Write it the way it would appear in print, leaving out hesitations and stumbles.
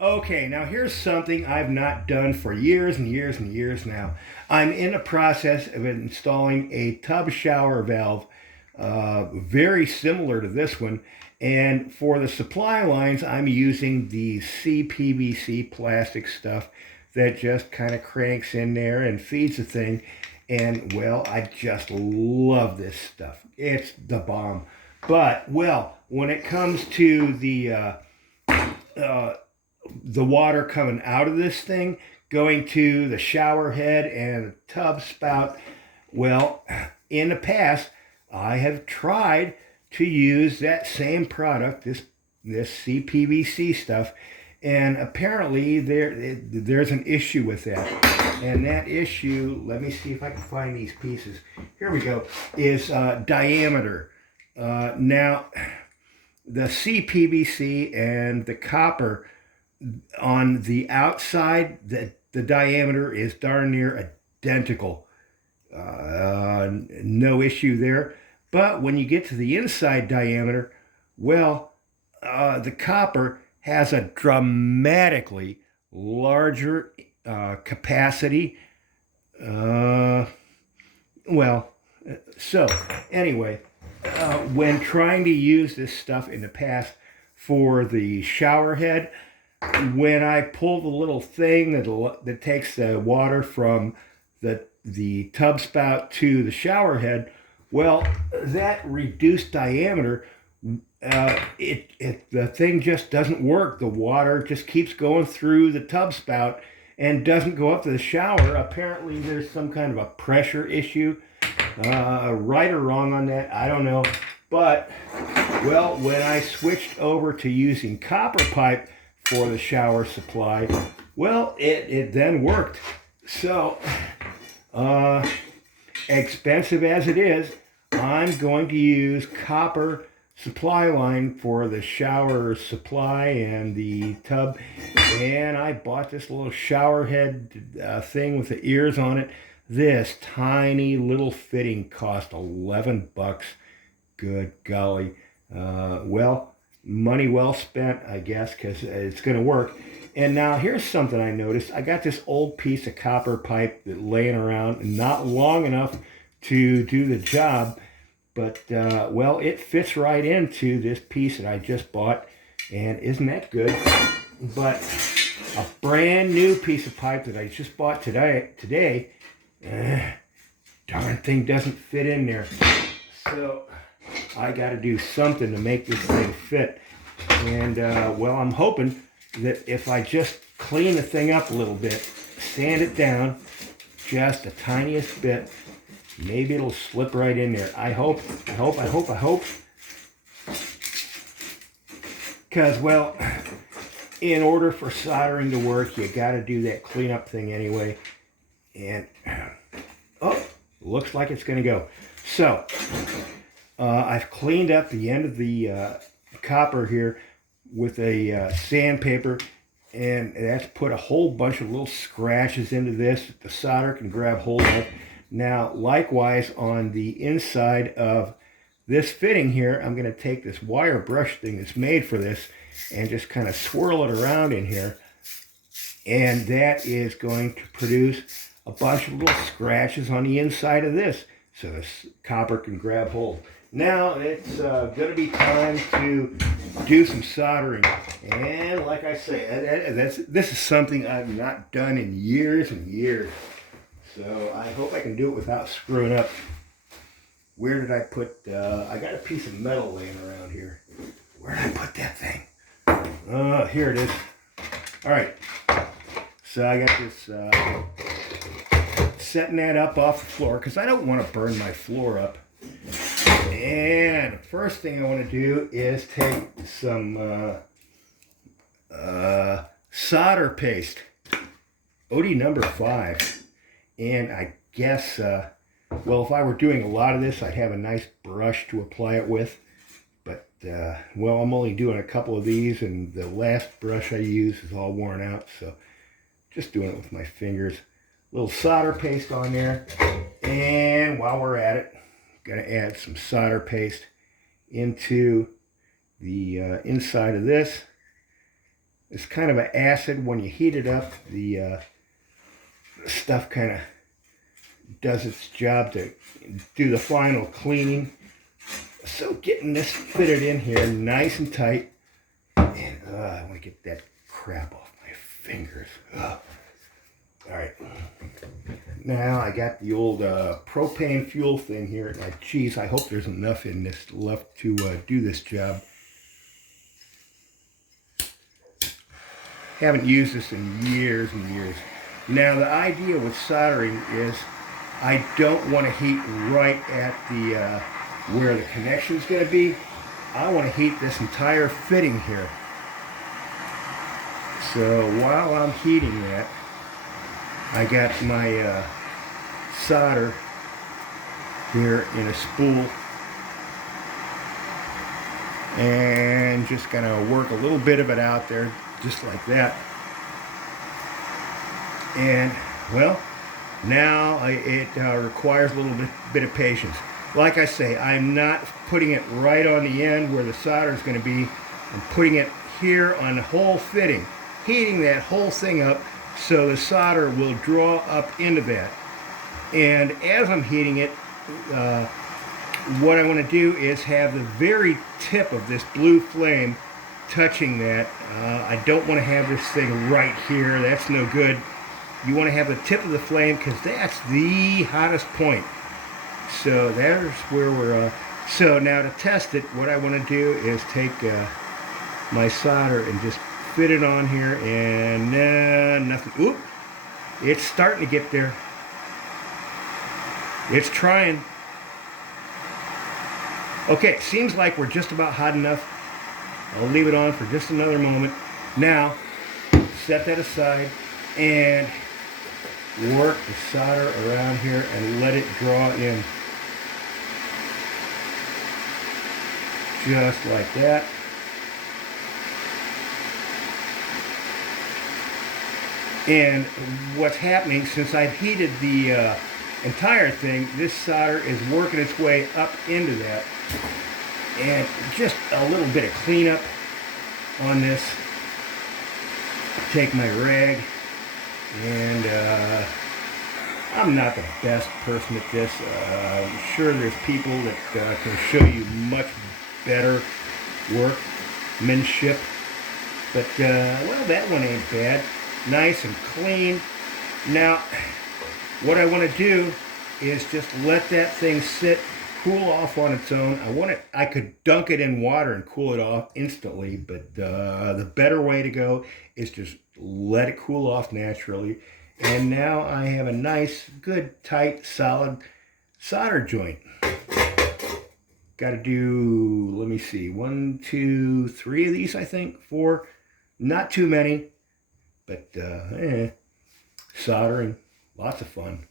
Okay, now here's something I've not done for years and years and years now. I'm in the process of installing a tub shower valve, very similar to this one. And for the supply lines, I'm using the CPVC plastic stuff that just kind of cranks in there and feeds the thing. And well, I just love this stuff. It's the bomb. But well, when it comes to uh, the water coming out of this thing, going to the shower head and the tub spout. Well, in the past, I have tried to use that same product, this CPVC stuff, and apparently there's an issue with that. And that issue, let me see if I can find these pieces. Here we go. Is diameter. Now, the CPVC and the copper on the outside, the diameter is darn near identical. No issue there. But when you get to the inside diameter, well, the copper has a dramatically larger capacity. Uh, well, so anyway, when trying to use this stuff in the past for the shower head, when I pull the little thing that takes the water from the tub spout to the shower head, well, that reduced diameter, the thing just doesn't work. The water just keeps going through the tub spout and doesn't go up to the shower. Apparently, there's some kind of a pressure issue. Right or wrong on that, I don't know. But well, when I switched over to using copper pipe for the shower supply, well, it then worked. So, expensive as it is, I'm going to use copper supply line for the shower supply and the tub. And I bought this little shower head thing with the ears on it. This tiny little fitting cost 11 bucks. Good golly. Well, money well spent, I guess, because it's going to work. And now here's something I noticed. I got this old piece of copper pipe that laying around, not long enough to do the job, but well, it fits right into this piece that I just bought, and isn't that good? But a brand new piece of pipe that I just bought today, darn thing doesn't fit in there. So I got to do something to make this thing fit. And well, I'm hoping that if I just clean the thing up a little bit, sand it down just the tiniest bit, maybe it'll slip right in there. I hope. Because, well, in order for soldering to work, you got to do that cleanup thing anyway. And, oh, looks like it's going to go. So, I've cleaned up the end of the copper here with a sandpaper, and that's put a whole bunch of little scratches into this that the solder can grab hold of. Now, likewise, on the inside of this fitting here, I'm going to take this wire brush thing that's made for this and just kind of swirl it around in here, and that is going to produce a bunch of little scratches on the inside of this so this copper can grab hold. Now it's going to be time to do some soldering, and like I say, this is something I've not done in years and years, so I hope I can do it without screwing up. Where did I put, I got a piece of metal laying around here. Where did I put that thing? Here it is. Alright, so I got this, setting that up off the floor, because I don't want to burn my floor up. And the first thing I want to do is take some solder paste, OD number 5. And I guess, well, if I were doing a lot of this, I'd have a nice brush to apply it with. But, well, I'm only doing a couple of these, and the last brush I used is all worn out. So just doing it with my fingers. A little solder paste on there. And while we're at it, going to add some solder paste into the inside of this. It's kind of an acid. When you heat it up, the stuff kind of does its job to do the final cleaning. So getting this fitted in here nice and tight. And I want to get that crap off my fingers. Ugh. All right. Now I got the old propane fuel thing here. Now, geez, I hope there's enough in this left to do this job. Haven't used this in years and years. Now the idea with soldering is I don't want to heat right at the where the connection is going to be. I want to heat this entire fitting here. So while I'm heating that, I got my solder here in a spool, and just gonna work a little bit of it out there, just like that. And well, now it requires a little bit of patience. Like I say, I'm not putting it right on the end where the solder is going to be. I'm putting it here on the whole fitting, heating that whole thing up so the solder will draw up into that. And as I'm heating it, what I want to do is have the very tip of this blue flame touching that. I don't want to have this thing right here. That's no good. You want to have the tip of the flame because that's the hottest point. So there's where we're so now to test it, what I want to do is take my solder and just fit it on here, and nothing. Oop, it's starting to get there. It's trying. Okay, seems like we're just about hot enough. I'll leave it on for just another moment. Now, set that aside and work the solder around here and let it draw in. Just like that. And what's happening, since I've heated the entire thing, this solder is working its way up into that. And just a little bit of cleanup on this. Take my rag, and I'm not the best person at this. I'm sure there's people that can show you much better workmanship. But, well, that one ain't bad. Nice and clean. Now, what I want to do is just let that thing sit, cool off on its own. I could dunk it in water and cool it off instantly, but the better way to go is just let it cool off naturally. And now I have a nice, good, tight, solid solder joint. Got to do, let me see, 1, 2, 3 of these, I think, 4. Not too many, but soldering, lots of fun.